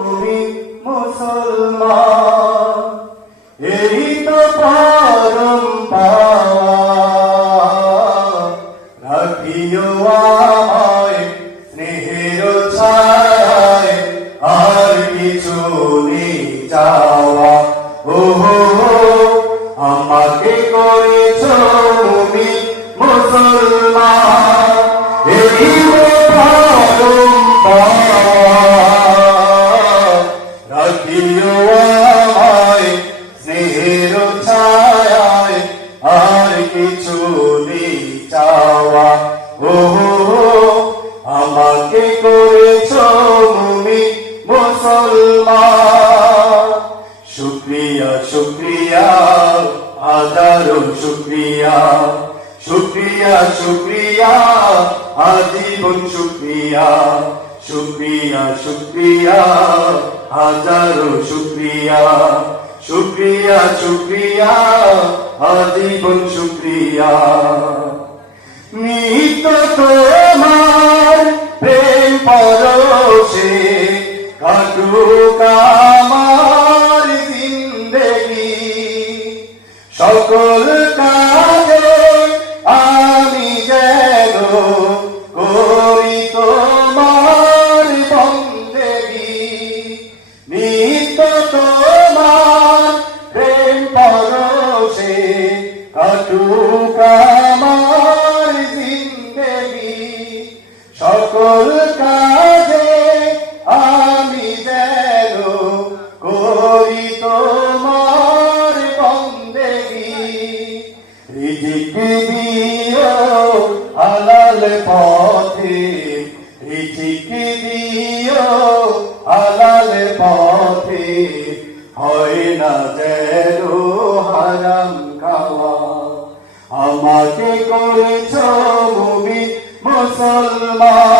তুমি মুসলমান, এই তো পরম রাখিও আমায়, স্নেহের ছায় আর কিছু নেই চাওয়া। ও আমাকে করেছ তুমি মুসলমান, এই তো পরম মুসলমান। শুক্রিয়া শুক্রিয়া, হাজারো শুক্রিয়া। শুক্রিয়া শুক্রিয়া, আজীবন শুক্রিয়া। শুক্রিয়া শুক্রিয়া, হাজারো শুক্রিয়া। শুক্রিয়া শুক্রিয়া, আজীবন শুক্রিয়া। নিত্য তোমার প্রেম পরশে কাটুক আমার জিন্দেগি। সকল কাজে আমি যেন করি তোমার বন্দেগি। নিত্য তোমার প্রেম পরশে কাটুক আমার জিন্দেগি। সকল কাজে করি তোমার বন্দেগি। হালাল পথে। রিজিক দিও হালাল পথে। হয় না যেন হারাম খাওয়া। আমাকে করেছ মুসলমান।